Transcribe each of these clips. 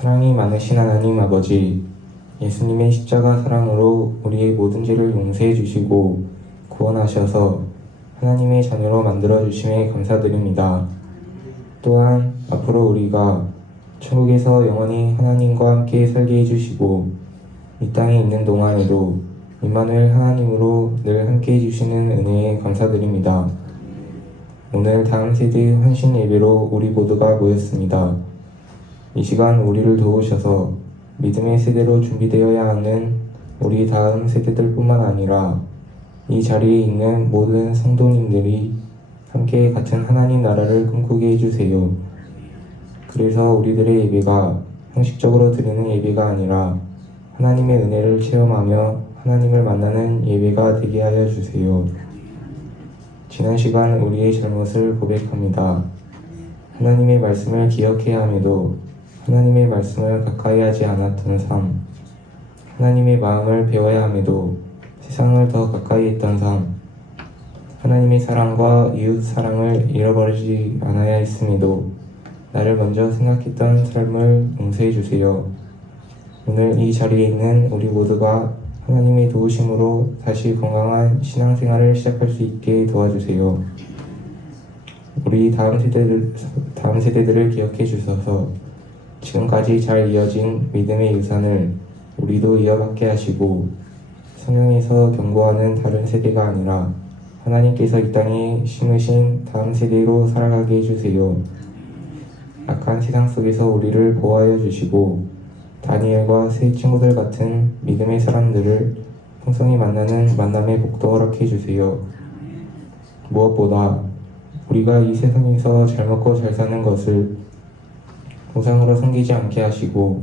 사랑이 많으신 하나님 아버지, 예수님의 십자가 사랑으로 우리의 모든 죄를 용서해 주시고 구원하셔서 하나님의 자녀로 만들어 주심에 감사드립니다. 또한 앞으로 우리가 천국에서 영원히 하나님과 함께 살게 해주시고 이 땅에 있는 동안에도 임마누엘 하나님으로 늘 함께 해주시는 은혜에 감사드립니다. 오늘 다음 세대 헌신 예배로 우리 모두가 모였습니다. 이 시간 우리를 도우셔서 믿음의 세대로 준비되어야 하는 우리 다음 세대들뿐만 아니라 이 자리에 있는 모든 성도님들이 함께 같은 하나님 나라를 꿈꾸게 해주세요. 그래서 우리들의 예배가 형식적으로 드리는 예배가 아니라 하나님의 은혜를 체험하며 하나님을 만나는 예배가 되게 하여 주세요. 지난 시간 우리의 잘못을 고백합니다. 하나님의 말씀을 기억해야 함에도 하나님의 말씀을 가까이 하지 않았던 삶, 하나님의 마음을 배워야 함에도 세상을 더 가까이 했던 삶, 하나님의 사랑과 이웃 사랑을 잃어버리지 않아야 했음에도 나를 먼저 생각했던 삶을 용서해 주세요. 오늘 이 자리에 있는 우리 모두가 하나님의 도우심으로 다시 건강한 신앙생활을 시작할 수 있게 도와주세요. 우리 다음 세대들을 기억해 주셔서 지금까지 잘 이어진 믿음의 유산을 우리도 이어받게 하시고 성령에서 경고하는 다른 세대가 아니라 하나님께서 이 땅에 심으신 다음 세대로 살아가게 해주세요. 악한 세상 속에서 우리를 보호하여 주시고 다니엘과 새 친구들 같은 믿음의 사람들을 풍성히 만나는 만남의 복도 허락해 주세요. 무엇보다 우리가 이 세상에서 잘 먹고 잘 사는 것을 우상으로 섬기지 않게 하시고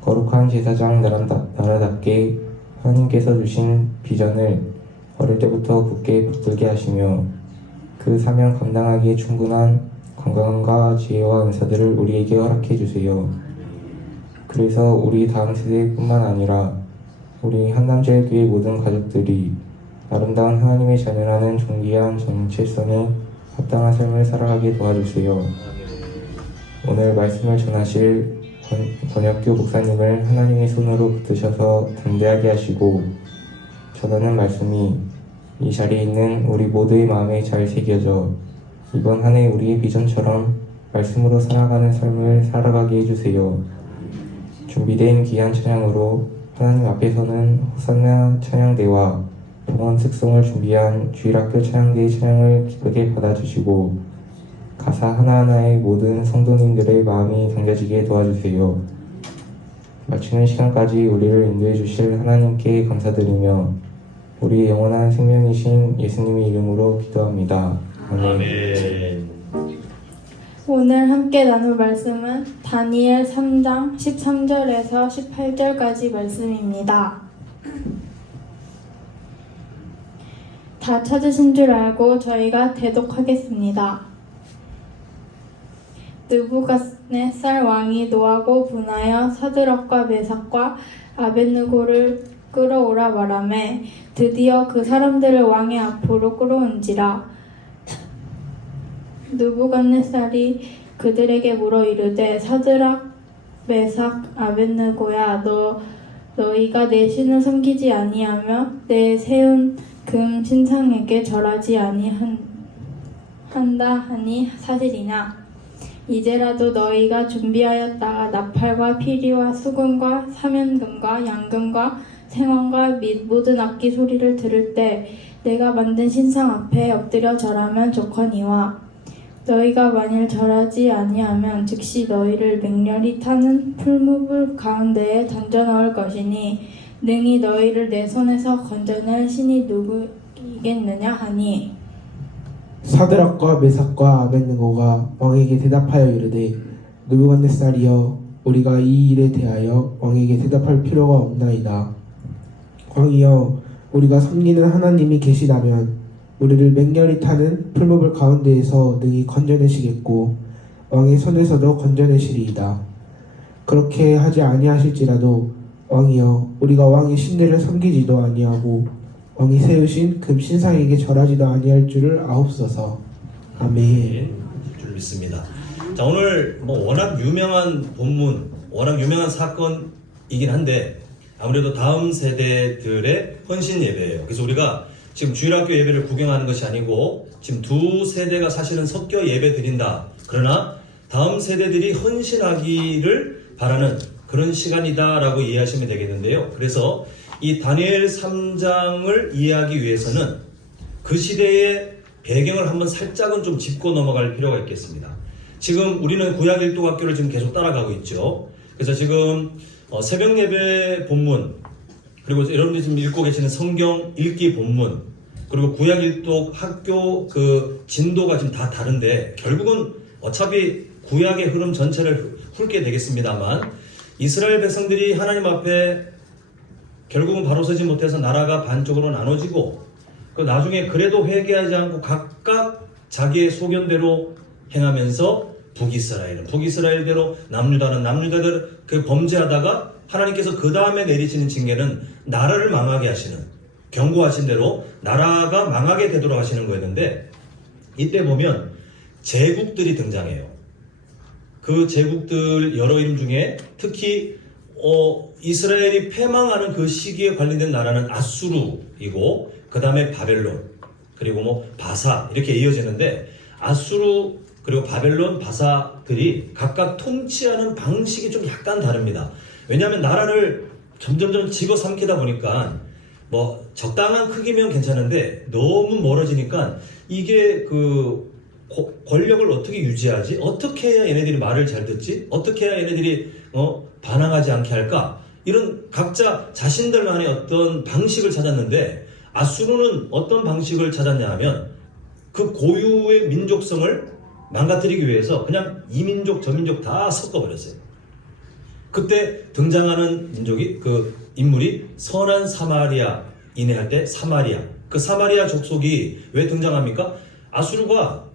거룩한 제사장 나라답게 하나님께서 주신 비전을 어릴 때부터 굳게 붙들게 하시며 그 사명 감당하기에 충분한 건강과 지혜와 은사들을 우리에게 허락해 주세요. 그래서 우리 다음 세대뿐만 아니라 우리 한남제일교회 모든 가족들이 아름다운 하나님의 자녀라는 존귀한 정체성에 합당한 삶을 살아가게 도와주세요. 오늘 말씀을 전하실 권혁규 목사님을 하나님의 손으로 붙드셔서 담대하게 하시고 전하는 말씀이 이 자리에 있는 우리 모두의 마음에 잘 새겨져 이번 한 해 우리의 비전처럼 말씀으로 살아가는 삶을 살아가게 해주세요. 준비된 귀한 찬양으로 하나님 앞에서는 호산나 찬양대와 동원 특송을 준비한 주일학교 찬양대의 찬양을 기쁘게 받아주시고 가사 하나하나에 모든 성도님들의 마음이 담겨지게 도와주세요. 마치는 시간까지 우리를 인도해 주실 하나님께 감사드리며 우리의 영원한 생명이신 예수님의 이름으로 기도합니다. 아멘. 오늘 함께 나눌 말씀은 다니엘 3장 13절에서 18절까지 말씀입니다. 다 찾으신 줄 알고 저희가 대독하겠습니다. 느부갓네살 왕이 노하고 분하여 사드락과 메삭과 아벳느고를 끌어오라 말하매 드디어 그 사람들을 왕의 앞으로 끌어온지라. 느부갓네살이 그들에게 물어 이르되 사드락 메삭 아벳느고야 너희가 내 신을 섬기지 아니하며 내 세운 금 신상에게 절하지 아니한다 하니 사실이냐. 이제라도 너희가 준비하였다가 나팔과 피리와 수금과 사면금과 양금과 생원과 및 모든 악기 소리를 들을 때 내가 만든 신상 앞에 엎드려 절하면 좋거니와 너희가 만일 절하지 아니하면 즉시 너희를 맹렬히 타는 풀무불 가운데에 던져 넣을 것이니 능히 너희를 내 손에서 건져낼 신이 누구이겠느냐 하니 사드락과 메삭과 아벳느고가 왕에게 대답하여 이르되 느부갓네살이여 우리가 이 일에 대하여 왕에게 대답할 필요가 없나이다. 왕이여 우리가 섬기는 하나님이 계시다면 우리를 맹렬히 타는 풀무불 가운데에서 능히 건져내시겠고 왕의 손에서도 건져내시리이다. 그렇게 하지 아니하실지라도 왕이여 우리가 왕의 신들을 섬기지도 아니하고 왕이 세우신 금 신상에게 절하지도 아니할 줄을 아옵소서. 아멘. 줄 믿습니다. 자, 오늘 워낙 유명한 본문 워낙 유명한 사건이긴 한데 아무래도 다음 세대들의 헌신 예배예요. 그래서 우리가 지금 주일학교 예배를 구경하는 것이 아니고 지금 두 세대가 사실은 섞여 예배 드린다. 그러나 다음 세대들이 헌신하기를 바라는 그런 시간이다라고 이해하시면 되겠는데요. 그래서 이 다니엘 3장을 이해하기 위해서는 그 시대의 배경을 한번 살짝은 좀 짚고 넘어갈 필요가 있겠습니다. 지금 우리는 구약 일독학교를 지금 계속 따라가고 있죠. 그래서 지금 새벽 예배 본문, 그리고 여러분들이 지금 읽고 계시는 성경 읽기 본문, 그리고 구약 일독 학교 그 진도가 지금 다 다른데 결국은 어차피 구약의 흐름 전체를 훑게 되겠습니다만 이스라엘 백성들이 하나님 앞에 결국은 바로 서지 못해서 나라가 반쪽으로 나눠지고 그 나중에 그래도 회개하지 않고 각각 자기의 소견대로 행하면서 북이스라엘은 북이스라엘대로 남유다는 남유다대로 그 범죄하다가 하나님께서 그 다음에 내리시는 징계는 나라를 망하게 하시는 경고하신 대로 나라가 망하게 되도록 하시는 거였는데 이때 보면 제국들이 등장해요. 그 제국들 여러 이름 중에 특히 이스라엘이 패망하는 그 시기에 관련된 나라는 아수르이고 그 다음에 바벨론 그리고 뭐 바사 이렇게 이어지는데 아수르 그리고 바벨론 바사들이 각각 통치하는 방식이 좀 약간 다릅니다. 왜냐하면 나라를 점점점 집어삼키다 보니까 뭐 적당한 크기면 괜찮은데 너무 멀어지니까 이게 그 권력을 어떻게 유지하지? 어떻게 해야 얘네들이 말을 잘 듣지? 어떻게 해야 얘네들이 반항하지 않게 할까? 이런 각자 자신들만의 어떤 방식을 찾았는데 아수르는 어떤 방식을 찾았냐 하면 그 고유의 민족성을 망가뜨리기 위해서 그냥 이 민족 저 민족 다 섞어버렸어요. 그때 등장하는 민족이 그 인물이 선한 사마리아인에 할 때 사마리아 그 사마리아 족속이 왜 등장합니까? 아수르가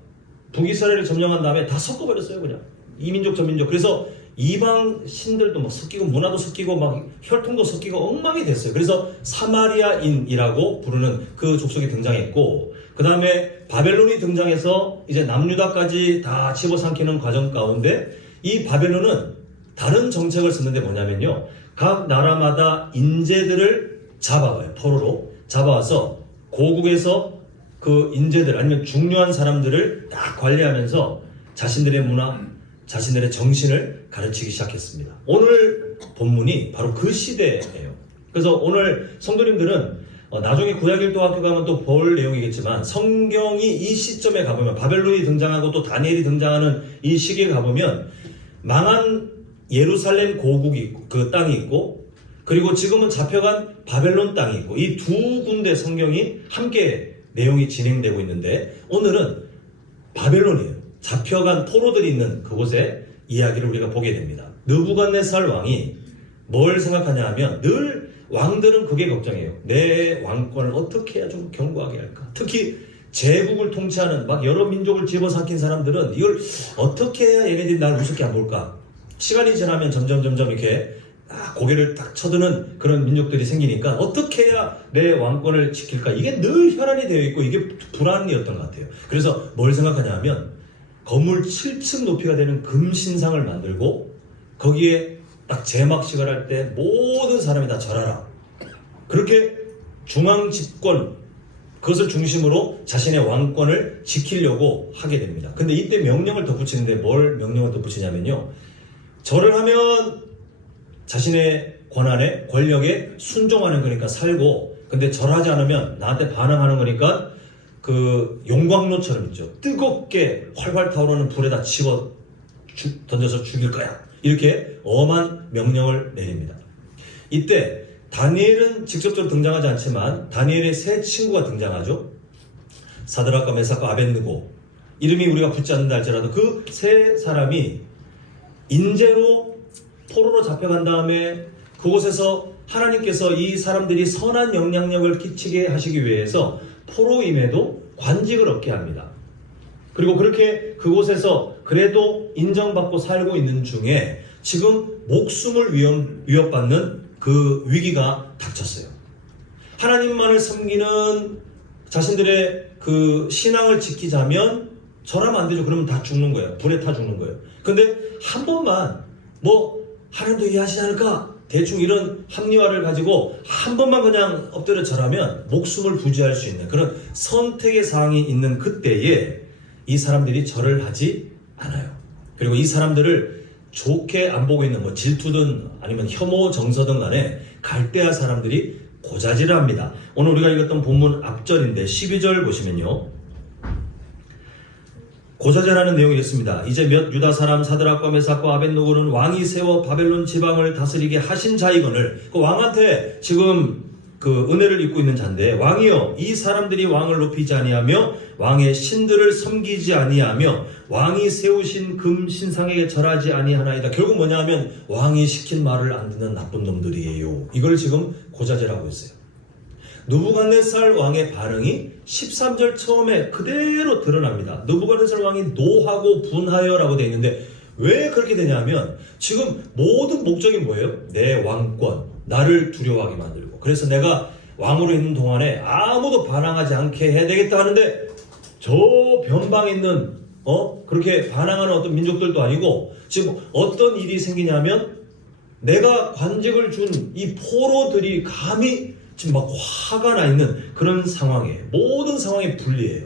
북이스라엘을 점령한 다음에 다 섞어버렸어요. 그냥 이 민족 저 민족. 그래서 이방 신들도 막 섞이고 문화도 섞이고 막 혈통도 섞이고 엉망이 됐어요. 그래서 사마리아인이라고 부르는 그 족속이 등장했고 그 다음에 바벨론이 등장해서 이제 남유다까지 다 집어삼키는 과정 가운데 이 바벨론은 다른 정책을 쓰는데 뭐냐면요. 각 나라마다 인재들을 잡아와요. 포로로 잡아와서 고국에서 그 인재들 아니면 중요한 사람들을 딱 관리하면서 자신들의 문화, 자신들의 정신을 가르치기 시작했습니다. 오늘 본문이 바로 그 시대예요. 그래서 오늘 성도님들은 나중에 구약일독학교 가면 또 볼 내용이겠지만 성경이 이 시점에 가보면 바벨론이 등장하고 또 다니엘이 등장하는 이 시기에 가보면 망한 예루살렘 고국이 있고 그 땅이 있고 그리고 지금은 잡혀간 바벨론 땅이 있고 이 두 군데 성경이 함께 내용이 진행되고 있는데 오늘은 바벨론이에요. 잡혀간 포로들이 있는 그곳에 이야기를 우리가 보게 됩니다. 느부갓네살 왕이 뭘 생각하냐 하면 늘 왕들은 그게 걱정이에요. 내 왕권을 어떻게 해야 좀 견고하게 할까? 특히 제국을 통치하는 막 여러 민족을 집어삼킨 사람들은 이걸 어떻게 해야 얘네들이 날 우습게 안 볼까? 시간이 지나면 점점 이렇게 고개를 딱 쳐드는 그런 민족들이 생기니까 어떻게 해야 내 왕권을 지킬까? 이게 늘 혈안이 되어 있고 이게 불안이었던 것 같아요. 그래서 뭘 생각하냐 하면 건물 7층 높이가 되는 금신상을 만들고 거기에 딱 제막식을 할 때 모든 사람이 다 절하라. 그렇게 중앙 집권 그것을 중심으로 자신의 왕권을 지키려고 하게 됩니다. 근데 이때 명령을 덧붙이는데 뭘 명령을 덧붙이냐면요. 절을 하면 자신의 권한에 권력에 순종하는 거니까 살고 근데 절하지 않으면 나한테 반항하는 거니까 그 용광로처럼 있죠. 뜨겁게 활활 타오르는 불에다 집어 던져서 죽일 거야. 이렇게 엄한 명령을 내립니다. 이때 다니엘은 직접적으로 등장하지 않지만 다니엘의 세 친구가 등장하죠. 사드락과 메삭과 아벳느고 이름이 우리가 붙지 않는다 할지라도 그 세 사람이 인재로 포로로 잡혀간 다음에 그곳에서 하나님께서 이 사람들이 선한 영향력을 끼치게 하시기 위해서 포로임에도 관직을 얻게 합니다. 그리고 그렇게 그곳에서 그래도 인정받고 살고 있는 중에 지금 목숨을 위협받는 그 위기가 닥쳤어요. 하나님만을 섬기는 자신들의 그 신앙을 지키자면 절하면 안 되죠. 그러면 다 죽는 거예요. 불에 타 죽는 거예요. 근데 한 번만 뭐 하나님도 이해하시지 않을까? 대충 이런 합리화를 가지고 한 번만 그냥 엎드려 절하면 목숨을 부지할 수 있는 그런 선택의 사항이 있는 그때에 이 사람들이 절을 하지 않아요. 그리고 이 사람들을 좋게 안 보고 있는 뭐 질투든 아니면 혐오 정서든 간에 갈대아 사람들이 고자질을 합니다. 오늘 우리가 읽었던 본문 앞절인데 12절 보시면요. 고자질하는 내용이 있습니다. 이제 몇 유다 사람 사드락과 메삭과 아벳노고는 왕이 세워 바벨론 지방을 다스리게 하신 자이거늘, 그 왕한테 지금 그 은혜를 입고 있는 자인데, 왕이여 이 사람들이 왕을 높이지 아니하며 왕의 신들을 섬기지 아니하며 왕이 세우신 금 신상에게 절하지 아니하나이다. 결국 뭐냐 하면 왕이 시킨 말을 안 듣는 나쁜 놈들이에요. 이걸 지금 고자질하고 있어요. 느부갓네살 왕의 반응이 13절 처음에 그대로 드러납니다. 느부갓네살 왕이 노하고 분하여라고 되어 있는데 왜 그렇게 되냐면 지금 모든 목적이 뭐예요? 내 왕권, 나를 두려워하게 만들고, 그래서 내가 왕으로 있는 동안에 아무도 반항하지 않게 해야 되겠다 하는데, 저 변방에 있는 그렇게 반항하는 어떤 민족들도 아니고 지금 어떤 일이 생기냐면 내가 관직을 준 이 포로들이 감히 지금 막 화가 나 있는 그런 상황에, 모든 상황이 불리해요.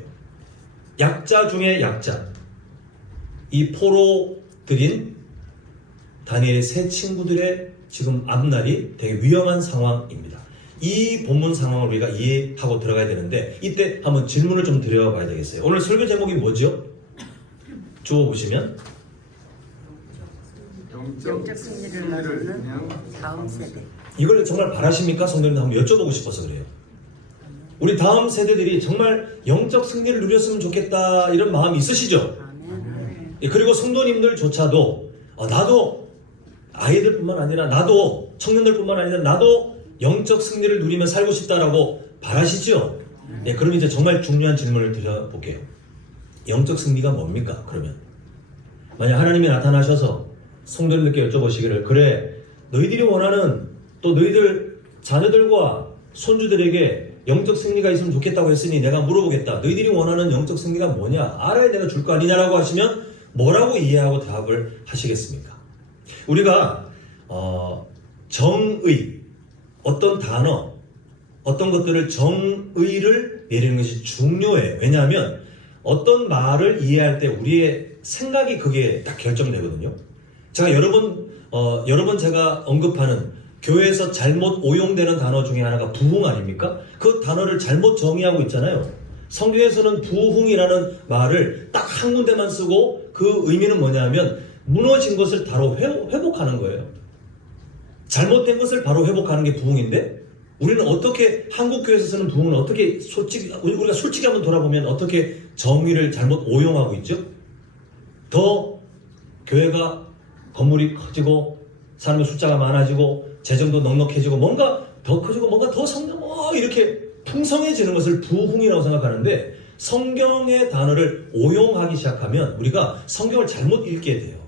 약자 중에 약자, 이 포로들인 다니엘의 세 친구들의 지금 앞날이 되게 위험한 상황입니다. 이 본문 상황을 우리가 이해하고 들어가야 되는데, 이때 한번 질문을 좀 드려봐야 되겠어요. 오늘 설교 제목이 뭐죠? 주워 보시면 영적 승리를 나누는 다음 세대. 이걸 정말 바라십니까? 성도님들 한번 여쭤보고 싶어서 그래요. 우리 다음 세대들이 정말 영적 승리를 누렸으면 좋겠다 이런 마음이 있으시죠? 아멘. 예, 그리고 성도님들조차도 나도 아이들뿐만 아니라 나도 청년들뿐만 아니라 나도 영적 승리를 누리며 살고 싶다라고 바라시죠? 예, 그럼 이제 정말 중요한 질문을 드려볼게요. 영적 승리가 뭡니까? 그러면 만약 하나님이 나타나셔서 성도님들께 여쭤보시기를, 그래 너희들이 원하는, 또 너희들 자녀들과 손주들에게 영적 승리가 있으면 좋겠다고 했으니 내가 물어보겠다. 너희들이 원하는 영적 승리가 뭐냐? 알아야 내가 줄 거 아니냐라고 하시면 뭐라고 이해하고 답을 하시겠습니까? 우리가 정의, 어떤 단어, 어떤 것들을 정의를 내리는 것이 중요해요. 왜냐하면 어떤 말을 이해할 때 우리의 생각이 그게 딱 결정되거든요. 제가 여러 번 제가 언급하는 교회에서 잘못 오용되는 단어 중에 하나가 부흥 아닙니까? 그 단어를 잘못 정의하고 있잖아요. 성경에서는 부흥이라는 말을 딱 한 군데만 쓰고 그 의미는 뭐냐면 무너진 것을 바로 회복하는 거예요. 잘못된 것을 바로 회복하는 게 부흥인데, 우리는 어떻게 한국 교회에서 쓰는 부흥은 어떻게 우리가 솔직히 한번 돌아보면 어떻게 정의를 잘못 오용하고 있죠? 더 교회가 건물이 커지고 사람의 숫자가 많아지고 재정도 넉넉해지고 뭔가 더 커지고 뭔가 더 성령 이렇게 풍성해지는 것을 부흥이라고 생각하는데, 성경의 단어를 오용하기 시작하면 우리가 성경을 잘못 읽게 돼요.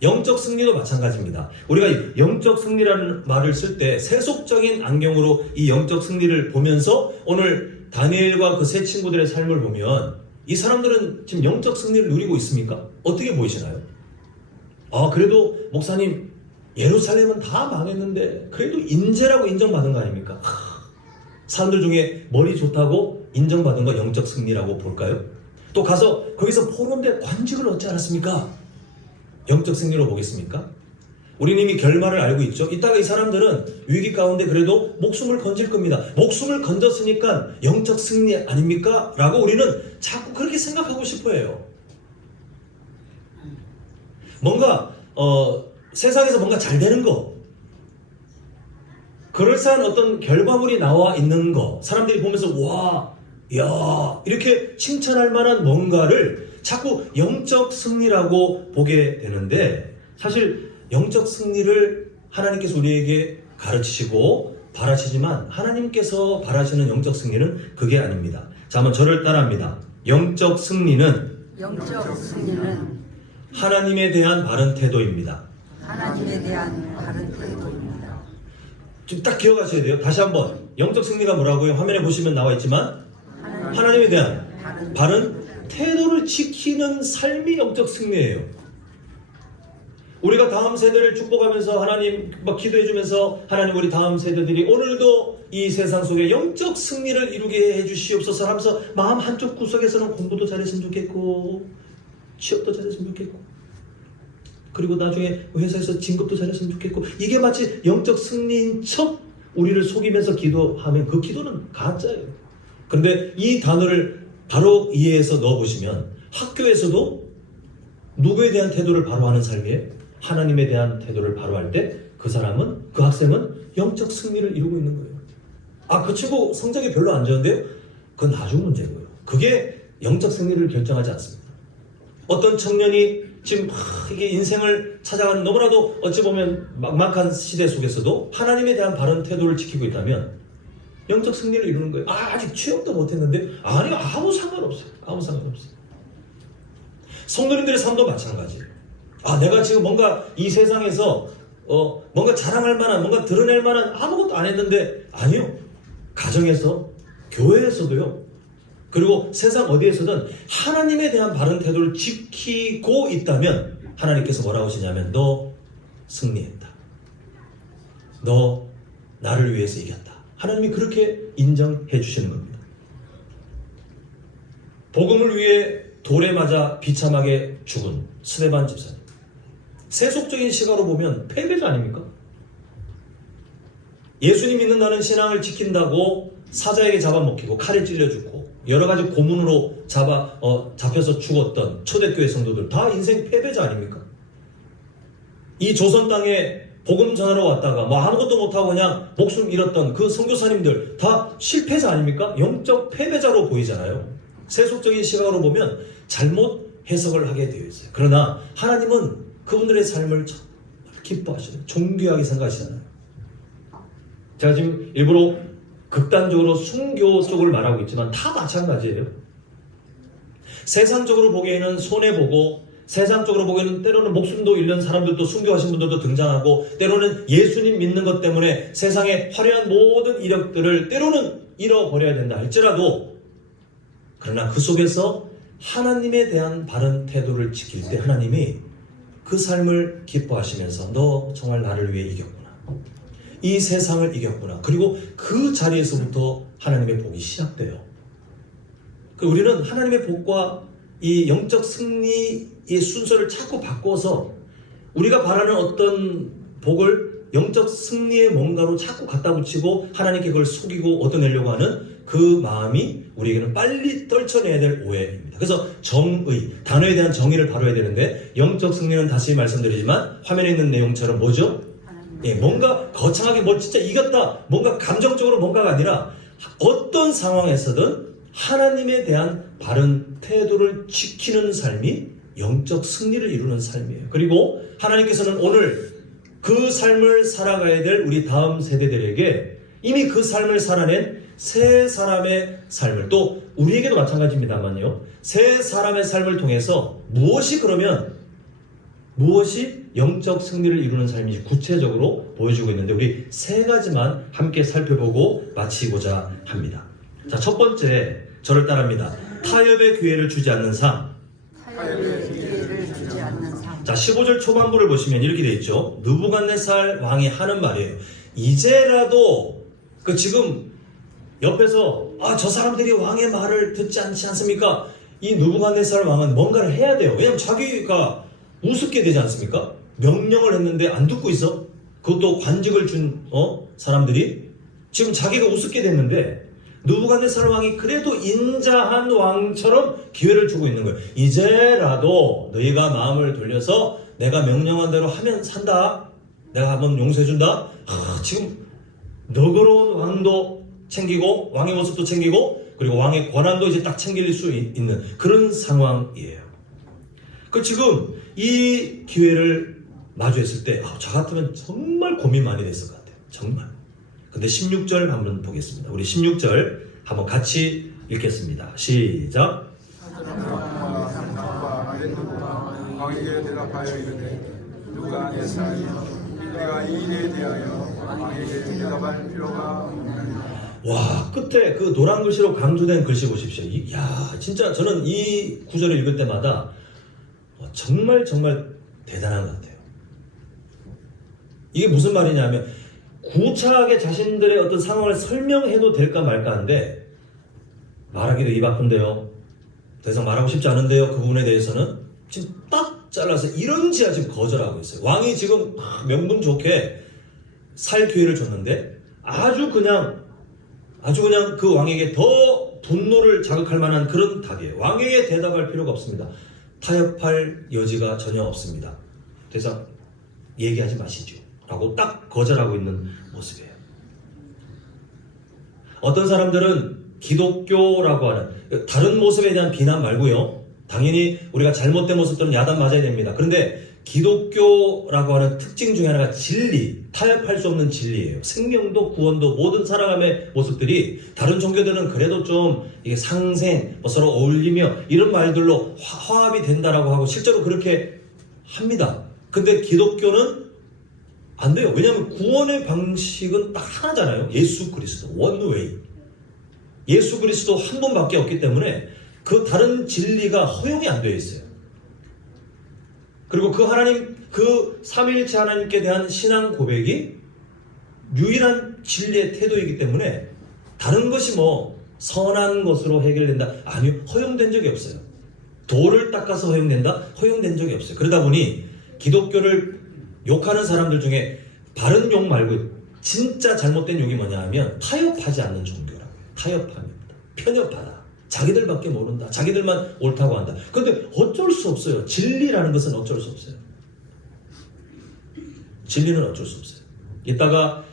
영적 승리도 마찬가지입니다. 우리가 영적 승리라는 말을 쓸 때 세속적인 안경으로 이 영적 승리를 보면서 오늘 다니엘과 그 세 친구들의 삶을 보면 이 사람들은 지금 영적 승리를 누리고 있습니까? 어떻게 보이시나요? 그래도 목사님 예루살렘은 다 망했는데 그래도 인재라고 인정받은 거 아닙니까? 사람들 중에 머리 좋다고 인정받은 거 영적 승리라고 볼까요? 또 가서 거기서 포로인데 관직을 얻지 않았습니까? 영적 승리로 보겠습니까? 우리는 이미 결말을 알고 있죠. 이따가 이 사람들은 위기 가운데 그래도 목숨을 건질 겁니다. 목숨을 건졌으니까 영적 승리 아닙니까? 라고 우리는 자꾸 그렇게 생각하고 싶어 해요. 뭔가 세상에서 뭔가 잘 되는 거, 그럴싸한 어떤 결과물이 나와 있는 거, 사람들이 보면서 와, 야 이렇게 칭찬할 만한 뭔가를 자꾸 영적 승리라고 보게 되는데, 사실 영적 승리를 하나님께서 우리에게 가르치시고 바라시지만 하나님께서 바라시는 영적 승리는 그게 아닙니다. 자, 한번 저를 따라합니다. 영적 승리는 하나님에 대한 바른 태도입니다. 하나님에 대한 바른 태도입니다. 좀 딱 기억하셔야 돼요. 다시 한번, 영적 승리가 뭐라고요? 화면에 보시면 나와 있지만 하나님에 대한 바른 태도를 지키는 삶이 영적 승리예요. 우리가 다음 세대를 축복하면서 하나님 막 기도해주면서 하나님 우리 다음 세대들이 오늘도 이 세상 속에 영적 승리를 이루게 해주시옵소서 하면서 마음 한쪽 구석에서는 공부도 잘했으면 좋겠고 취업도 잘했으면 좋겠고 그리고 나중에 회사에서 진급도 잘했으면 좋겠고 이게 마치 영적 승리인 척 우리를 속이면서 기도하면 그 기도는 가짜예요. 그런데 이 단어를 바로 이해해서 넣어보시면 학교에서도 누구에 대한 태도를 바로 하는 삶이에요? 하나님에 대한 태도를 바로 할 때 그 사람은, 그 학생은 영적 승리를 이루고 있는 거예요. 아, 그 친구 성적이 별로 안 좋은데요? 그건 나중 문제고요. 그게 영적 승리를 결정하지 않습니다. 어떤 청년이 지금 이게 인생을 찾아가는 너무나도 어찌 보면 막막한 시대 속에서도 하나님에 대한 바른 태도를 지키고 있다면 영적 승리를 이루는 거예요. 아, 아직 취업도 못했는데 아니 아무 상관없어요. 아무 상관없어요. 성도님들의 삶도 마찬가지예요. 아, 내가 지금 뭔가 이 세상에서 뭔가 자랑할 만한, 뭔가 드러낼 만한 아무것도 안 했는데 아니요. 가정에서, 교회에서도요. 그리고 세상 어디에서든 하나님에 대한 바른 태도를 지키고 있다면 하나님께서 뭐라고 하시냐면 너 승리했다. 너 나를 위해서 이겼다. 하나님이 그렇게 인정해 주시는 겁니다. 복음을 위해 돌에 맞아 비참하게 죽은 스데반 집사님. 세속적인 시각으로 보면 패배자 아닙니까? 예수님 믿는다는 신앙을 지킨다고 사자에게 잡아먹히고 칼에 찔려 죽고 여러 가지 고문으로 잡혀서 죽었던 초대교회 성도들 다 인생 패배자 아닙니까? 이 조선 땅에 복음 전하러 왔다가 뭐 아무것도 못하고 그냥 목숨 잃었던 그 선교사님들 다 실패자 아닙니까? 영적 패배자로 보이잖아요. 세속적인 시각으로 보면 잘못 해석을 하게 되어 있어요. 그러나 하나님은 그분들의 삶을 참 기뻐하시는, 존귀하게 생각하시잖아요. 제가 지금 일부러 극단적으로 순교 쪽을 말하고 있지만 다 마찬가지예요. 세상적으로 보기에는 손해보고 세상적으로 보기에는 때로는 목숨도 잃는 사람들도 순교하신 분들도 등장하고 때로는 예수님 믿는 것 때문에 세상의 화려한 모든 이력들을 때로는 잃어버려야 된다 할지라도 그러나 그 속에서 하나님에 대한 바른 태도를 지킬 때 하나님이 그 삶을 기뻐하시면서 너 정말 나를 위해 이겼구나. 이 세상을 이겼구나. 그리고 그 자리에서부터 하나님의 복이 시작돼요. 우리는 하나님의 복과 이 영적 승리의 순서를 자꾸 바꿔서 우리가 바라는 어떤 복을 영적 승리의 뭔가로 자꾸 갖다 붙이고 하나님께 그걸 속이고 얻어내려고 하는 그 마음이 우리에게는 빨리 떨쳐내야 될 오해입니다. 그래서 정의, 단어에 대한 정의를 다뤄야 되는데 영적 승리는 다시 말씀드리지만 화면에 있는 내용처럼 뭐죠? 예, 뭔가 거창하게 뭘 진짜 이겼다, 뭔가 감정적으로 뭔가가 아니라 어떤 상황에서든 하나님에 대한 바른 태도를 지키는 삶이 영적 승리를 이루는 삶이에요. 그리고 하나님께서는 오늘 그 삶을 살아가야 될 우리 다음 세대들에게 이미 그 삶을 살아낸 세 사람의 삶을, 또 우리에게도 마찬가지입니다만요, 세 사람의 삶을 통해서 무엇이 영적 승리를 이루는 삶인지 구체적으로 보여주고 있는데 우리 세 가지만 함께 살펴보고 마치고자 합니다. 자, 첫 번째, 저를 따라합니다. 타협의 기회를 주지 않는 삶. 자, 15절 초반부를 보시면 이렇게 되어 있죠. 느부갓네살 왕이 하는 말이에요. 이제라도 지금 옆에서 저 사람들이 왕의 말을 듣지 않지 않습니까? 이 느부갓네살 왕은 뭔가를 해야 돼요. 왜냐하면 자기가 우습게 되지 않습니까? 명령을 했는데 안 듣고 있어. 그것도 관직을 준 사람들이 지금 자기가 우습게 됐는데 느부갓네살 왕이 그래도 인자한 왕처럼 기회를 주고 있는 거예요. 이제라도 너희가 마음을 돌려서 내가 명령한 대로 하면 산다. 내가 한번 용서해준다. 지금 너그러운 왕도 챙기고 왕의 모습도 챙기고 그리고 왕의 권한도 이제 딱 챙길 수 있는 그런 상황이에요. 지금 이 기회를 마주했을 때 저 같으면 정말 고민 많이 됐을 것 같아요. 정말. 근데 16절 한번 보겠습니다. 우리 16절 한번 같이 읽겠습니다. 시작. 왕에게 대답하여 이르되 느부갓네살이여 내가 이 일에 대하여 왕에게 대답할 필요가 없나이다. 와, 끝에 그 노란 글씨로 강조된 글씨 보십시오. 진짜 저는 이 구절을 읽을 때마다 정말 대단한 것 같아요. 이게 무슨 말이냐면 구차하게 자신들의 어떤 상황을 설명해도 될까 말까 하는데 말하기도 입 아픈데요. 더 이상 말하고 싶지 않은데요. 그 부분에 대해서는 지금 딱 잘라서 이런지야 지금 거절하고 있어요. 왕이 지금 명분 좋게 살 기회를 줬는데 아주 그냥 그 왕에게 더 분노를 자극할 만한 그런 답이에요. 왕에게 대답할 필요가 없습니다. 타협할 여지가 전혀 없습니다. 그래서 얘기하지 마시죠. 라고 딱 거절하고 있는 모습이에요. 어떤 사람들은 기독교라고 하는 다른 모습에 대한 비난 말고요. 당연히 우리가 잘못된 모습들은 야단 맞아야 됩니다. 그런데 기독교라고 하는 특징 중에 하나가 진리, 타협할 수 없는 진리예요. 생명도 구원도 모든 살아감의 모습들이 다른 종교들은 그래도 좀 이게 상생, 서로 어울리며 이런 말들로 화합이 된다라고 하고 실제로 그렇게 합니다. 근데 기독교는 안 돼요. 왜냐하면 구원의 방식은 딱 하나잖아요. 예수 그리스도, 원웨이. 예수 그리스도 한 분밖에 없기 때문에 그 다른 진리가 허용이 안 되어 있어요. 그리고 그 하나님, 그 삼위일체 하나님께 대한 신앙 고백이 유일한 진리의 태도이기 때문에 다른 것이 뭐 선한 것으로 해결된다? 아니요. 허용된 적이 없어요. 돌을 닦아서 허용된다? 허용된 적이 없어요. 그러다 보니 기독교를 욕하는 사람들 중에 바른 욕 말고 진짜 잘못된 욕이 뭐냐 하면 타협하지 않는 종교라고요. 타협합니다. 편협하다. 자기들밖에 모른다. 자기들만 옳다고 한다. 그런데 어쩔 수 없어요. 진리라는 것은 어쩔 수 없어요. 진리는 어쩔 수 없어요. 이따가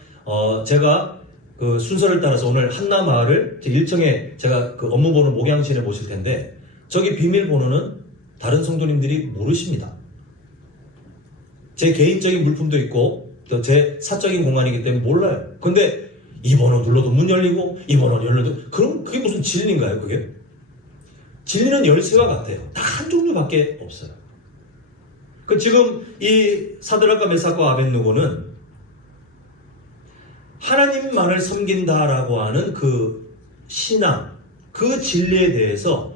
제가 그 순서를 따라서 오늘 한나마을을 제 일정에 제가 그 업무 보는 목양실에 모실 텐데 저기 비밀번호는 다른 성도님들이 모르십니다. 제 개인적인 물품도 있고 또 제 사적인 공간이기 때문에 몰라요. 근데 이 번호 눌러도 문 열리고 이 번호 열려도 그럼 그게 무슨 진리인가요? 그게? 진리는 열쇠와 같아요. 다 한 종류밖에 없어요. 그 지금 이 사드락과 메삭과 아벳느고는 하나님만을 섬긴다라고 하는 그 신앙, 그 진리에 대해서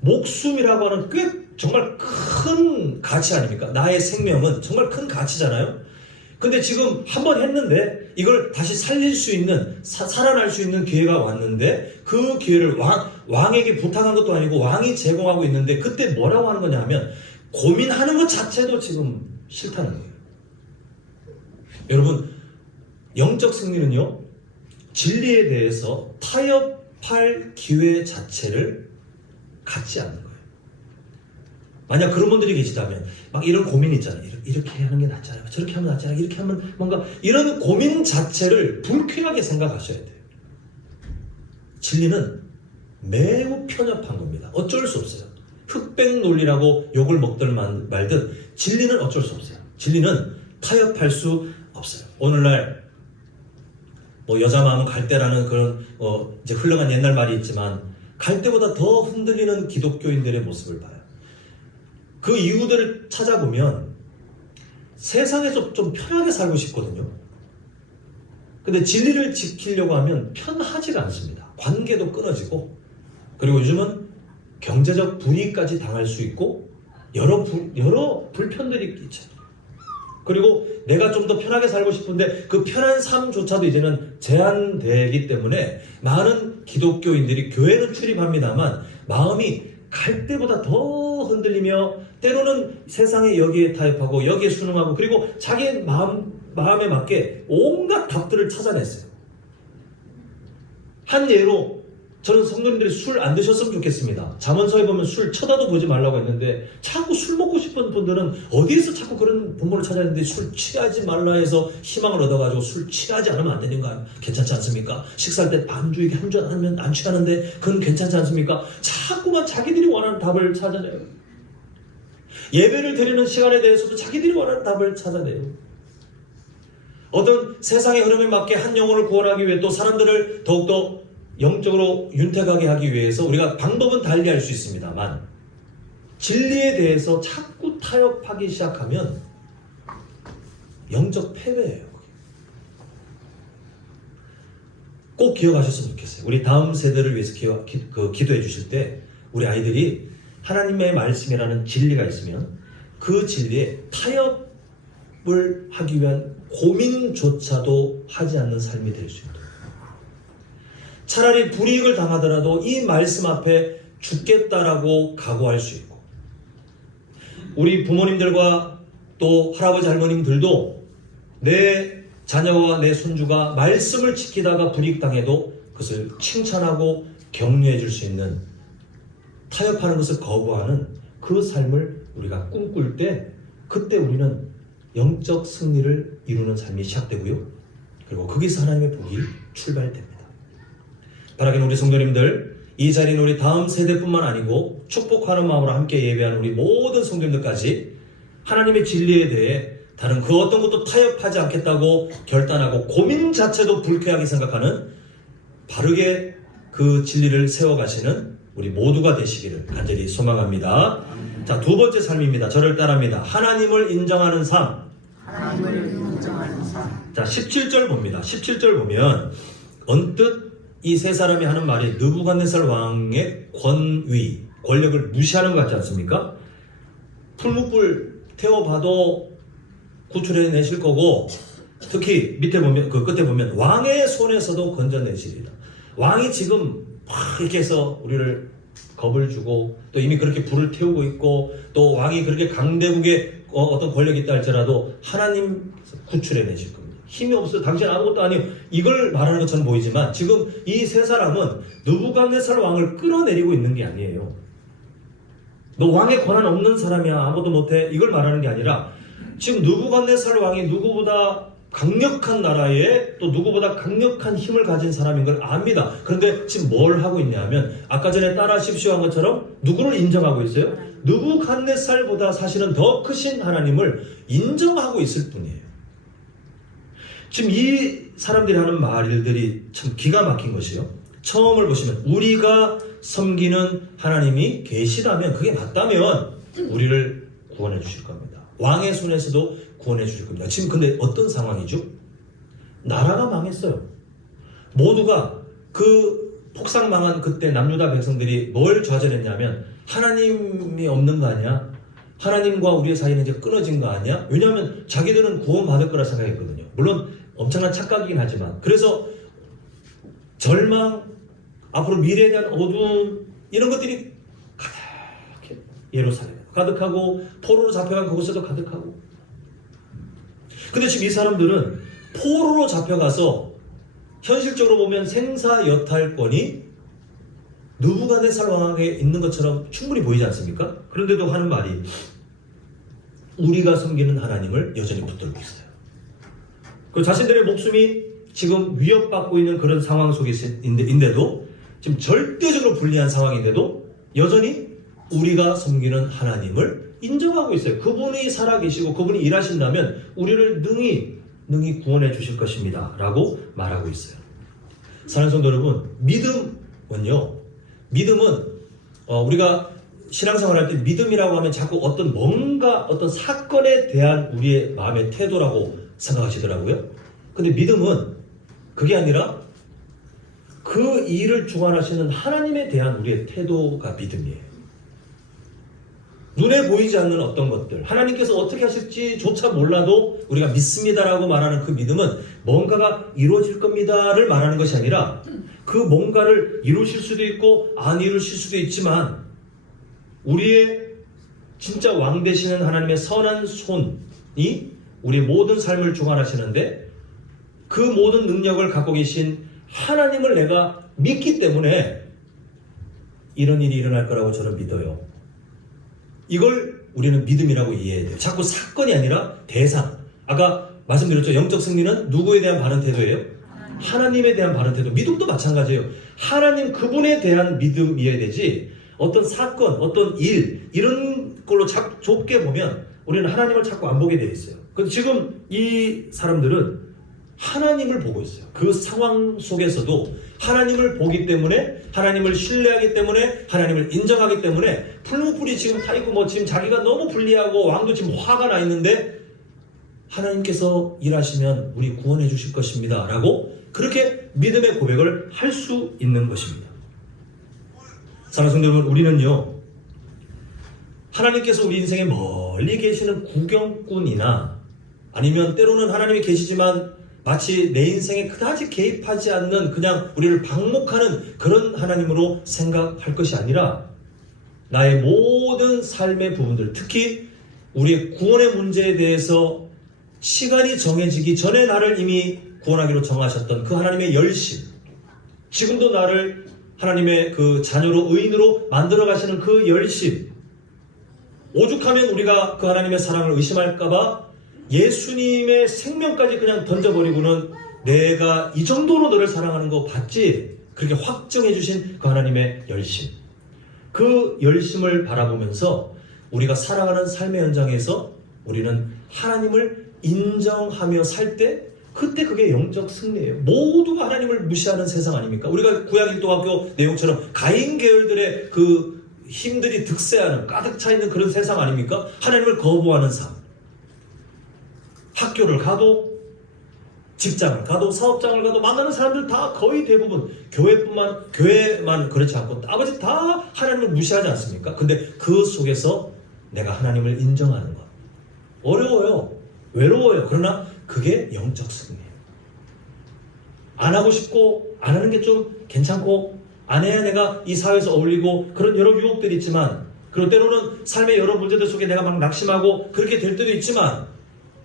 목숨이라고 하는 꽤 정말 큰 가치 아닙니까? 나의 생명은 정말 큰 가치잖아요. 근데 지금 한번 했는데 이걸 다시 살릴 수 있는 살아날 수 있는 기회가 왔는데 그 기회를 왕에게 부탁한 것도 아니고 왕이 제공하고 있는데 그때 뭐라고 하는 거냐 하면 고민하는 것 자체도 지금 싫다는 거예요. 여러분 영적 승리는요 진리에 대해서 타협할 기회 자체를 갖지 않는 거예요. 만약 그런 분들이 계시다면 막 이런 고민이 있잖아요. 이렇게 하는 게 낫잖아요. 저렇게 하면 낫잖아요. 이렇게 하면 뭔가 이런 고민 자체를 불쾌하게 생각하셔야 돼요. 진리는 매우 편협한 겁니다. 어쩔 수 없어요. 흑백 논리라고 욕을 먹든 말든 진리는 어쩔 수 없어요. 진리는 타협할 수 없어요. 오늘날 뭐 여자 마음은 갈대라는 그런 이제 흘러간 옛날 말이 있지만 갈대보다 더 흔들리는 기독교인들의 모습을 봐요. 그 이유들을 찾아보면 세상에서 좀 편하게 살고 싶거든요. 근데 진리를 지키려고 하면 편하지가 않습니다. 관계도 끊어지고 그리고 요즘은 경제적 불이익까지 당할 수 있고 여러 불편들이 있죠. 그리고 내가 좀 더 편하게 살고 싶은데 그 편한 삶조차도 이제는 제한되기 때문에 많은 기독교인들이 교회는 출입합니다만 마음이 갈 때보다 더 흔들리며 때로는 세상에 여기에 타협하고 여기에 순응하고 그리고 자기 마음에 맞게 온갖 답들을 찾아냈어요. 한 예로 저는 성도님들이 술 안 드셨으면 좋겠습니다. 잠언서에 보면 술 쳐다도 보지 말라고 했는데 자꾸 술 먹고 싶은 분들은 어디에서 자꾸 그런 본문을 찾아냈는데 술 취하지 말라 해서 희망을 얻어가지고 술 취하지 않으면 안 되는 거 괜찮지 않습니까? 식사할 때 안주 이게 한 잔 하면 안 취하는데 그건 괜찮지 않습니까? 자꾸만 자기들이 원하는 답을 찾아내요. 예배를 드리는 시간에 대해서도 자기들이 원하는 답을 찾아내요. 어떤 세상의 흐름에 맞게 한 영혼을 구원하기 위해 또 사람들을 더욱더 영적으로 윤택하게 하기 위해서 우리가 방법은 달리할 수 있습니다만 진리에 대해서 자꾸 타협하기 시작하면 영적 패배예요. 꼭 기억하셨으면 좋겠어요. 우리 다음 세대를 위해서 기도해 주실 때 우리 아이들이 하나님의 말씀이라는 진리가 있으면 그 진리에 하기 위한 고민조차도 하지 않는 삶이 될 수 있도록, 차라리 불이익을 당하더라도 이 말씀 앞에 죽겠다라고 각오할 수 있고, 우리 부모님들과 또 할아버지 할머님들도 내 자녀와 내 손주가 말씀을 지키다가 불이익당해도 그것을 칭찬하고 격려해 줄 수 있는, 타협하는 것을 거부하는 그 삶을 우리가 꿈꿀 때, 그때 우리는 영적 승리를 이루는 삶이 시작되고요. 그리고 거기서 하나님의 복이 출발됩니다. 바라기는 우리 성도님들, 이 자리는 우리 다음 세대뿐만 아니고 축복하는 마음으로 함께 예배하는 우리 모든 성도님들까지 하나님의 진리에 대해 다른 그 어떤 것도 타협하지 않겠다고 결단하고 고민 자체도 불쾌하게 생각하는, 바르게 그 진리를 세워가시는 우리 모두가 되시기를 간절히 소망합니다. 자, 두 번째 삶입니다. 저를 따라합니다. 하나님을 인정하는 삶. 자, 17절 봅니다. 17절 보면 언뜻 이 세 사람이 하는 말이 느부갓네살 왕의 권위, 권력을 무시하는 것 같지 않습니까? 풀무불 태워봐도 구출해내실 거고, 특히 밑에 보면, 그 끝에 보면 왕의 손에서도 건져내시리라. 왕이 지금 막 이렇게 해서 우리를 겁을 주고, 또 이미 그렇게 불을 태우고 있고, 또 왕이 그렇게 강대국에 어떤 권력이 있다 할지라도 하나님 구출해내실 겁니다. 힘이 없어요. 당신 아무것도 아니에요. 이걸 말하는 것처럼 보이지만 지금 이 세 사람은 느부갓네살 왕을 끌어내리고 있는 게 아니에요. 너 왕의 권한 없는 사람이야. 아무것도 못해. 이걸 말하는 게 아니라 지금 느부갓네살 왕이 누구보다 강력한 나라에 또 누구보다 강력한 힘을 가진 사람인 걸 압니다. 그런데 지금 뭘 하고 있냐면 아까 전에 따라하십시오 한 것처럼 누구를 인정하고 있어요? 느부갓네살보다 사실은 더 크신 하나님을 인정하고 있을 뿐이에요. 지금 이 사람들이 하는 말들이 참 기가 막힌 것이요. 처음을 보시면 우리가 섬기는 하나님이 계시다면, 그게 맞다면 우리를 구원해 주실 겁니다. 왕의 손에서도 구원해 주실 겁니다. 지금 근데 어떤 상황이죠? 나라가 망했어요. 모두가 그 폭삭 망한 그때 남유다 백성들이 뭘 좌절했냐면 하나님이 없는 거 아니야? 하나님과 우리의 사이는 이제 끊어진 거 아니야? 왜냐하면 자기들은 구원받을 거라 생각했거든요. 물론 엄청난 착각이긴 하지만, 그래서 절망, 앞으로 미래에 대한 어두움, 이런 것들이 가득해. 예루살렘에 가득하고 포로로 잡혀간 그곳에도 가득하고. 근데 지금 이 사람들은 포로로 잡혀가서 현실적으로 보면 생사여탈권이 느부갓네살 왕에게 있는 것처럼 충분히 보이지 않습니까? 그런데도 하는 말이 우리가 섬기는 하나님을 여전히 붙들고 있어요. 그 자신들의 목숨이 지금 위협받고 있는 그런 상황 속인데도, 지금 절대적으로 불리한 상황인데도 여전히 우리가 섬기는 하나님을 인정하고 있어요. 그분이 살아계시고 그분이 일하신다면 우리를 능히 구원해 주실 것입니다 라고 말하고 있어요. 사랑하는 성도 여러분, 믿음은요, 믿음은 우리가 신앙생활 할 때 믿음이라고 하면 자꾸 어떤 사건에 대한 우리의 마음의 태도라고 생각하시더라고요. 근데 믿음은 그게 아니라 그 일을 주관하시는 하나님에 대한 우리의 태도가 믿음이에요. 눈에 보이지 않는 어떤 것들, 하나님께서 어떻게 하실지조차 몰라도 우리가 믿습니다라고 말하는 그 믿음은 뭔가가 이루어질 겁니다를 말하는 것이 아니라, 그 뭔가를 이루실 수도 있고 안 이루실 수도 있지만 우리의 진짜 왕 되시는 하나님의 선한 손이 우리의 모든 삶을 주관하시는데, 그 모든 능력을 갖고 계신 하나님을 내가 믿기 때문에 이런 일이 일어날 거라고 저는 믿어요. 이걸 우리는 믿음이라고 이해해야 돼요. 자꾸 사건이 아니라 대상. 아까 말씀드렸죠. 영적 승리는 누구에 대한 바른 태도예요? 하나님에 대한 바른 태도. 믿음도 마찬가지예요. 하나님 그분에 대한 믿음이어야 되지, 어떤 사건, 어떤 일, 이런 걸로 좁게 보면 우리는 하나님을 자꾸 안 보게 되어 있어요. 근데 지금 이 사람들은 하나님을 보고 있어요. 그 상황 속에서도 하나님을 보기 때문에, 하나님을 신뢰하기 때문에, 하나님을 인정하기 때문에 풀무불이 지금 타 있고 지금 자기가 너무 불리하고 왕도 지금 화가 나 있는데 하나님께서 일하시면 우리 구원해 주실 것입니다 라고 그렇게 믿음의 고백을 할 수 있는 것입니다. 사랑하는 성도 여러분, 우리는요, 하나님께서 우리 인생에 멀리 계시는 구경꾼이나 아니면 때로는 하나님이 계시지만 마치 내 인생에 그다지 개입하지 않는 그냥 우리를 방목하는 그런 하나님으로 생각할 것이 아니라 나의 모든 삶의 부분들, 특히 우리의 구원의 문제에 대해서 시간이 정해지기 전에 나를 이미 구원하기로 정하셨던 그 하나님의 열심, 지금도 나를 하나님의 그 자녀로 의인으로 만들어 가시는 그 열심, 오죽하면 우리가 그 하나님의 사랑을 의심할까봐 예수님의 생명까지 그냥 던져버리고는 내가 이 정도로 너를 사랑하는 거 봤지? 그렇게 확정해 주신 그 하나님의 열심, 그 열심을 바라보면서 우리가 살아가는 삶의 현장에서 우리는 하나님을 인정하며 살 때 그때 그게 영적 승리예요. 모두가 하나님을 무시하는 세상 아닙니까? 우리가 구약일도학교 내용처럼 가인 계열들의 그 힘들이 득세하는 가득 차 있는 그런 세상 아닙니까? 하나님을 거부하는 삶. 학교를 가도 직장을 가도 사업장을 가도 만나는 사람들 다 거의 대부분 교회만 그렇지 않고 나머지 다 하나님을 무시하지 않습니까? 근데 그 속에서 내가 하나님을 인정하는 것 어려워요. 외로워요. 그러나 그게 영적 승리예요. 안 하고 싶고 안 하는 게 좀 괜찮고 안 해야 내가 이 사회에서 어울리고 그런 여러 유혹들이 있지만, 그리고 때로는 삶의 여러 문제들 속에 내가 막 낙심하고 그렇게 될 때도 있지만,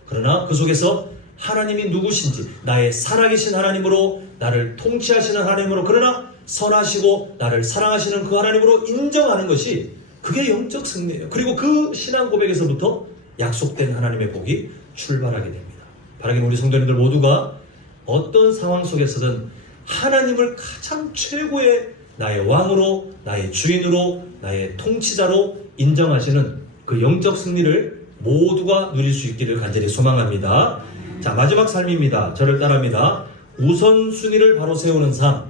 그러나 그 속에서 하나님이 누구신지, 나의 살아계신 하나님으로, 나를 통치하시는 하나님으로, 그러나 선하시고 나를 사랑하시는 그 하나님으로 인정하는 것이 그게 영적 승리예요. 그리고 그 신앙 고백에서부터 약속된 하나님의 복이 출발하게 됩니다. 바라기는 우리 성도님들 모두가 어떤 상황 속에서든 하나님을 가장 최고의 나의 왕으로, 나의 주인으로, 나의 통치자로 인정하시는 그 영적 승리를 모두가 누릴 수 있기를 간절히 소망합니다. 자, 마지막 삶입니다. 저를 따라합니다. 우선순위를 바로 세우는 삶.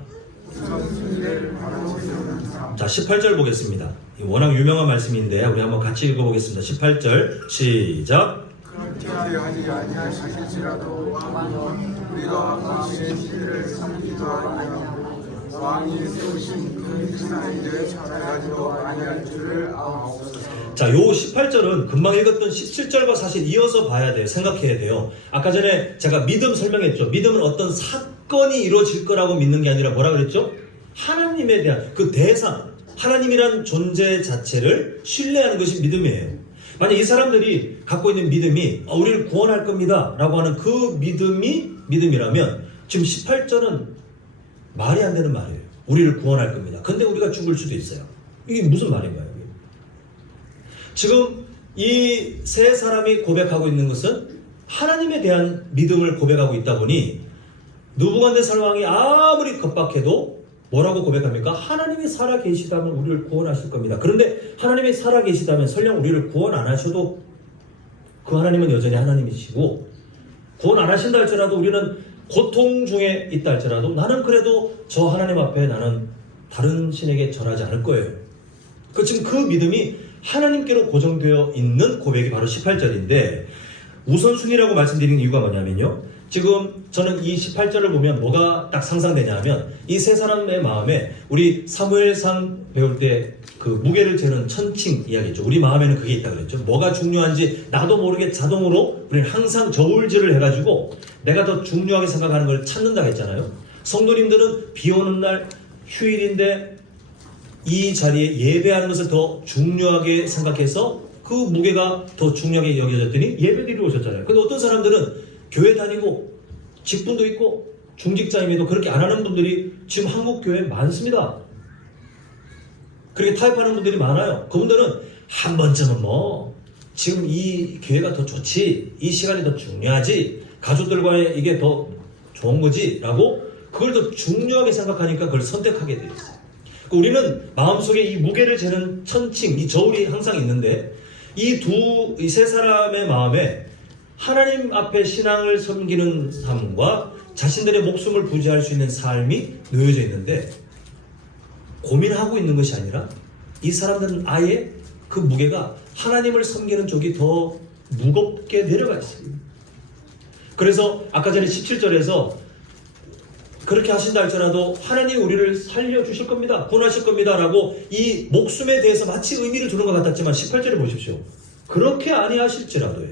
자, 18절 보겠습니다. 워낙 유명한 말씀인데 우리 한번 같이 읽어보겠습니다. 18절 시작. 그렇게 하지 아니하실지라도 왕은 우리가 왕의 신을 섬기도 아니하고 왕이 세우신 그 신하인들의 가지고 아니할 줄을 아옵소서. 자, 요 18절은 금방 읽었던 17절과 사실 이어서 봐야 돼요. 생각해야 돼요. 아까 전에 제가 믿음 설명했죠. 믿음은 어떤 사건이 이루어질 거라고 믿는 게 아니라 뭐라 그랬죠? 하나님에 대한 그 대상, 하나님이란 존재 자체를 신뢰하는 것이 믿음이에요. 만약 이 사람들이 갖고 있는 믿음이 우리를 구원할 겁니다 라고 하는 그 믿음이라면 지금 18절은 말이 안 되는 말이에요. 우리를 구원할 겁니다. 근데 우리가 죽을 수도 있어요. 이게 무슨 말인가요? 지금 이 세 사람이 고백하고 있는 것은 하나님에 대한 믿음을 고백하고 있다 보니 느부갓네살 왕이 아무리 겁박해도 뭐라고 고백합니까? 하나님이 살아계시다면 우리를 구원하실 겁니다. 그런데 하나님이 살아계시다면 설령 우리를 구원 안 하셔도 그 하나님은 여전히 하나님이시고, 구원 안 하신다 할지라도 우리는 고통 중에 있다 할지라도 나는 그래도 저 하나님 앞에 나는 다른 신에게 절하지 않을 거예요. 지금 그 믿음이 하나님께로 고정되어 있는 고백이 바로 18절인데, 우선순위라고 말씀드리는 이유가 뭐냐면요, 지금 저는 이 18절을 보면 뭐가 딱 상상되냐 하면 이 세 사람의 마음에 우리 사무엘상 배울 때 그 무게를 재는 천칭 이야기 있죠. 우리 마음에는 그게 있다 그랬죠. 뭐가 중요한지 나도 모르게 자동으로 우리는 항상 저울질을 해가지고 내가 더 중요하게 생각하는 걸 찾는다 했잖아요. 성도님들은 비 오는 날 휴일인데 이 자리에 예배하는 것을 더 중요하게 생각해서 그 무게가 더 중요하게 여겨졌더니 예배드리러 오셨잖아요. 근데 어떤 사람들은 교회 다니고 직분도 있고 중직자임에도 그렇게 안 하는 분들이 지금 한국 교회에 많습니다. 그렇게 타협하는 분들이 많아요. 그분들은 한 번쯤은 지금 이 기회가 더 좋지, 이 시간이 더 중요하지, 가족들과의 이게 더 좋은 거지 라고 그걸 더 중요하게 생각하니까 그걸 선택하게 되어 있어요. 우리는 마음속에 이 무게를 재는 천칭, 이 저울이 항상 있는데 이 세 사람의 마음에 하나님 앞에 신앙을 섬기는 삶과 자신들의 목숨을 부지할 수 있는 삶이 놓여져 있는데, 고민하고 있는 것이 아니라 이 사람들은 아예 그 무게가 하나님을 섬기는 쪽이 더 무겁게 내려가 있습니다. 그래서 아까 전에 17절에서 그렇게 하신다 할지라도 하나님이 우리를 살려주실 겁니다, 구원하실 겁니다 라고 이 목숨에 대해서 마치 의미를 두는 것 같았지만 18절에 보십시오. 그렇게 아니하실지라도요.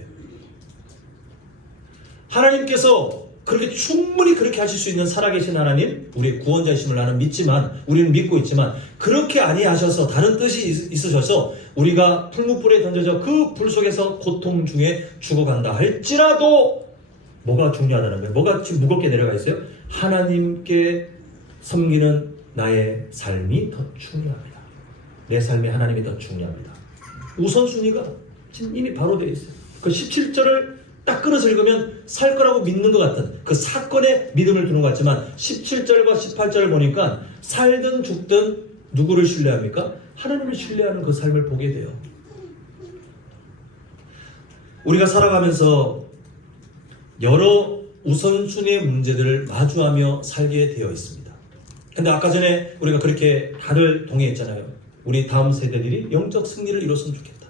하나님께서 그렇게 충분히 그렇게 하실 수 있는 살아계신 하나님, 우리의 구원자이심을 나는 믿지만, 우리는 믿고 있지만, 그렇게 아니하셔서 다른 뜻이 있으셔서 우리가 풀무불에 던져져 그 불 속에서 고통 중에 죽어간다 할지라도 뭐가 중요하다는 거예요? 뭐가 지금 무겁게 내려가 있어요? 하나님께 섬기는 나의 삶이 더 중요합니다. 내 삶에 하나님이 더 중요합니다. 우선순위가 지금 이미 바로 되어 있어요. 그 17절을 딱 끊어서 읽으면 살 거라고 믿는 것 같은 그 사건에 믿음을 두는 것 같지만 17절과 18절을 보니까 살든 죽든 누구를 신뢰합니까? 하나님을 신뢰하는 그 삶을 보게 돼요. 우리가 살아가면서 여러 우선순위의 문제들을 마주하며 살게 되어 있습니다. 근데 아까 전에 우리가 그렇게 다들 동의했잖아요. 우리 다음 세대들이 영적 승리를 이뤘으면 좋겠다.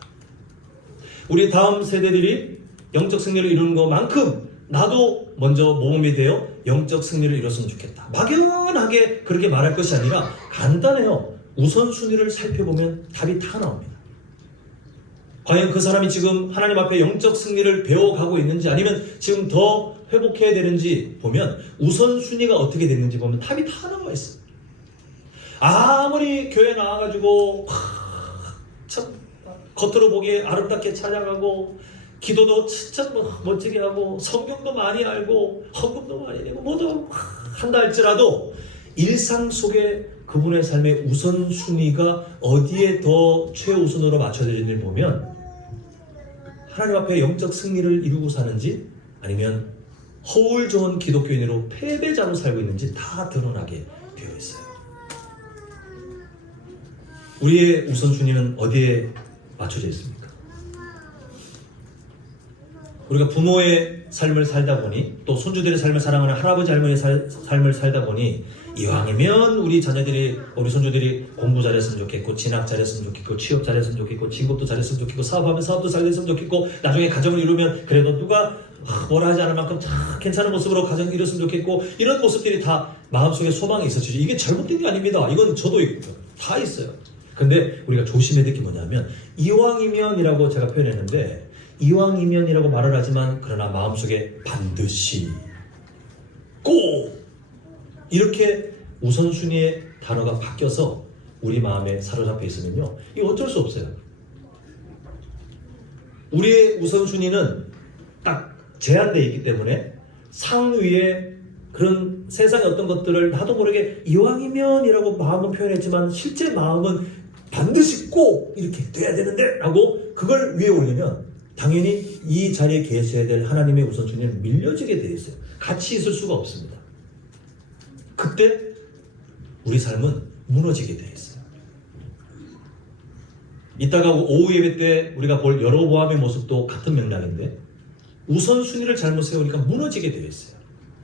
우리 다음 세대들이 영적 승리를 이루는 것만큼 나도 먼저 모범이 되어 영적 승리를 이뤘으면 좋겠다. 막연하게 그렇게 말할 것이 아니라 간단해요. 우선순위를 살펴보면 답이 다 나옵니다. 과연 그 사람이 지금 하나님 앞에 영적 승리를 배워가고 있는지 아니면 지금 더 회복해야 되는지 보면 우선순위가 어떻게 됐는지 보면 답이 다 나와 있어요. 아무리 교회 나와가지고 참 겉으로 보기에 아름답게 찬양하고 기도도 진짜 멋지게 하고 성경도 많이 알고 헌금도 많이 내고 모두 한다 할지라도 일상 속에 그분의 삶의 우선순위가 어디에 더 최우선으로 맞춰지는지 보면 하나님 앞에 영적 승리를 이루고 사는지 아니면 허울 좋은 기독교인으로 패배자로 살고 있는지 다 드러나게 되어 있어요. 우리의 우선순위는 어디에 맞춰져 있습니까? 우리가 부모의 삶을 살다 보니 또 손주들의 삶을 사랑하는 할아버지 할머니의 삶을 살다 보니 이왕이면 우리 자녀들이 우리 손주들이 공부 잘했으면 좋겠고 진학 잘했으면 좋겠고 취업 잘했으면 좋겠고 진급도 잘했으면 좋겠고 사업하면 사업도 잘 됐으면 좋겠고 나중에 가정을 이루면 그래도 누가 뭐라 하지 않을 만큼 다 괜찮은 모습으로 가정 이뤘으면 좋겠고 이런 모습들이 다 마음속에 소망이 있었죠. 이게 잘못된 게 아닙니다. 이건 저도 있고요. 다 있어요. 근데 우리가 조심해야 될 게 뭐냐면 이왕이면이라고 제가 표현했는데 이왕이면이라고 말을 하지만 그러나 마음속에 반드시 꼭 이렇게 우선순위의 단어가 바뀌어서 우리 마음에 사로잡혀 있으면요 이거 어쩔 수 없어요. 우리의 우선순위는 딱 제한되어 있기 때문에 상위에 그런 세상의 어떤 것들을 나도 모르게 이왕이면이라고 마음은 표현했지만 실제 마음은 반드시 꼭 이렇게 돼야 되는데 라고 그걸 위에 올리면 당연히 이 자리에 계셔야 될 하나님의 우선순위는 밀려지게 되어 있어요. 같이 있을 수가 없습니다. 그때 우리 삶은 무너지게 되어 있어요. 이따가 오후 예배 때 우리가 볼 여로보암의 모습도 같은 맥락인데 우선순위를 잘못 세우니까 무너지게 되어 있어요.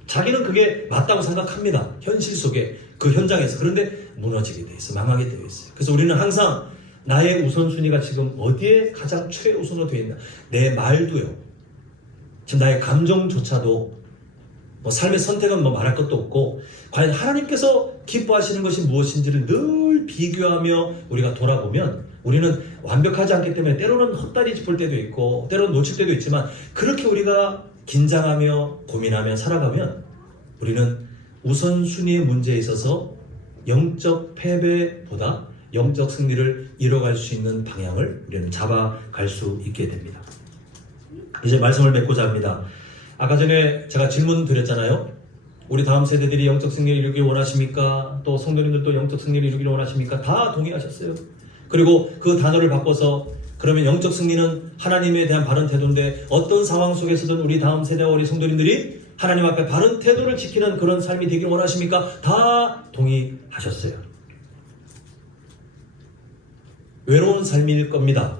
자기는 그게 맞다고 생각합니다. 현실 속에 그 현장에서. 그런데 무너지게 되어 있어요. 망하게 되어 있어요. 그래서 우리는 항상 나의 우선순위가 지금 어디에 가장 최우선으로 되어 있나. 내 말도요. 지금 나의 감정조차도 뭐 삶의 선택은 뭐 말할 것도 없고 과연 하나님께서 기뻐하시는 것이 무엇인지를 늘 비교하며 우리가 돌아보면 우리는 완벽하지 않기 때문에 때로는 헛다리 짚을 때도 있고 때로는 놓칠 때도 있지만 그렇게 우리가 긴장하며 고민하며 살아가면 우리는 우선순위의 문제에 있어서 영적 패배보다 영적 승리를 이뤄갈 수 있는 방향을 우리는 잡아갈 수 있게 됩니다. 이제 말씀을 맺고자 합니다. 아까 전에 제가 질문 드렸잖아요. 우리 다음 세대들이 영적 승리를 이루길 원하십니까? 또 성도님들도 영적 승리를 이루기를 원하십니까? 다 동의하셨어요. 그리고 그 단어를 바꿔서 그러면 영적 승리는 하나님에 대한 바른 태도인데 어떤 상황 속에서든 우리 다음 세대와 우리 성도님들이 하나님 앞에 바른 태도를 지키는 그런 삶이 되길 원하십니까? 다 동의하셨어요. 외로운 삶일 겁니다.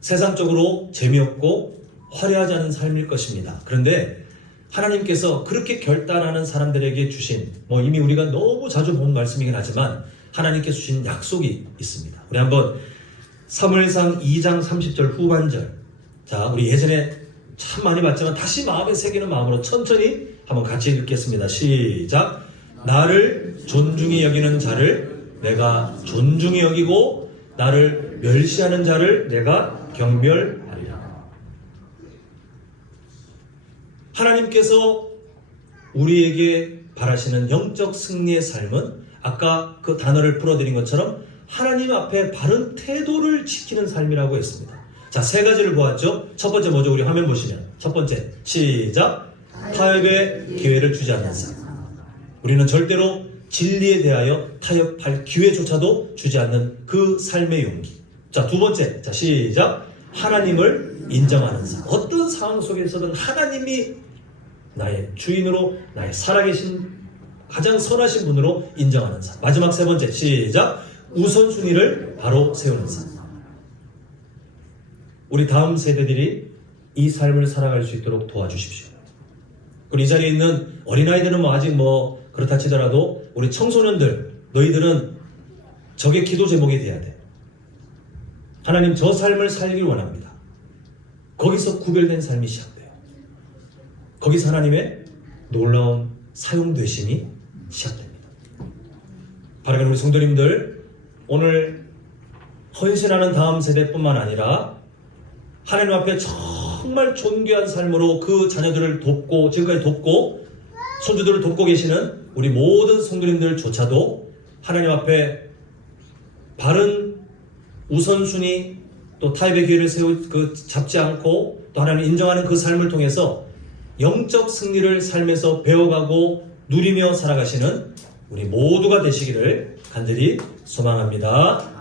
세상적으로 재미없고 화려하지 않은 삶일 것입니다. 그런데 하나님께서 그렇게 결단하는 사람들에게 주신 이미 우리가 너무 자주 본 말씀이긴 하지만 하나님께서 주신 약속이 있습니다. 우리 한번 사무엘상 2장 30절 후반절 자 우리 예전에 참 많이 봤지만 다시 마음에 새기는 마음으로 천천히 한번 같이 읽겠습니다. 시작. 나를 존중히 여기는 자를 내가 존중히 여기고 나를 멸시하는 자를 내가 경멸하리라. 하나님께서 우리에게 바라시는 영적 승리의 삶은 아까 그 단어를 풀어드린 것처럼 하나님 앞에 바른 태도를 지키는 삶이라고 했습니다. 자, 세 가지를 보았죠. 첫 번째 뭐죠? 우리 화면 보시면 첫 번째 시작. 타협의 기회를 주지 않는 삶. 우리는 절대로 진리에 대하여 타협할 기회조차도 주지 않는 그 삶의 용기. 자, 두 번째. 자, 시작. 하나님을 인정하는 삶. 어떤 상황 속에서든 하나님이 나의 주인으로, 나의 살아계신 가장 선하신 분으로 인정하는 삶. 마지막 세 번째. 시작. 우선순위를 바로 세우는 삶. 우리 다음 세대들이 이 삶을 살아갈 수 있도록 도와주십시오. 그리고 이 자리에 있는 어린아이들은 아직 그렇다 치더라도 우리 청소년들, 너희들은 적의 기도 제목이 돼야 돼. 하나님, 저 삶을 살길 원합니다. 거기서 구별된 삶이 시작돼요. 거기서 하나님의 놀라운 사용되심이 시작됩니다. 바라는 우리 성도님들, 오늘 헌신하는 다음 세대뿐만 아니라 하나님 앞에 정말 존귀한 삶으로 그 자녀들을 돕고 지금까지 돕고 손주들을 돕고 계시는 우리 모든 성도님들조차도 하나님 앞에 바른 우선순위 또 타협의 기회를 잡지 않고 또 하나님 인정하는 그 삶을 통해서 영적 승리를 삶에서 배워가고 누리며 살아가시는 우리 모두가 되시기를 간절히 소망합니다.